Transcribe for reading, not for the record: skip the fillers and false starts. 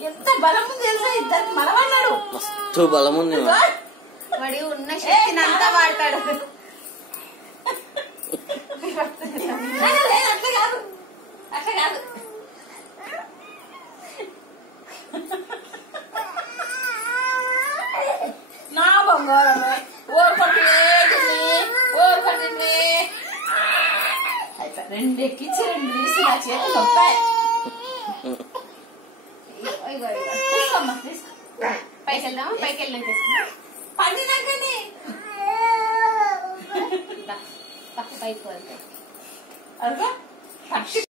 ఎంత బలం ఉంది తెలుసా ఇద్దరికి మనమన్నాడు మస్తు బలం ఉంది వాడి ఉన్న శక్తిని అంతా వాడతాడు అట్లా కాదు అట్లా కాదు నా బంగారమే ఓర్పట్టింది అయితే 2 ఎక్కించి 2 తీసి నా చేతులు నొప్పాయి తీసుకోమ్మా తీసుకో పైకి వెళ్దామా పైకి వెళ్ళాక పండినాకనే పైకి వెళ్తాయి అదిగో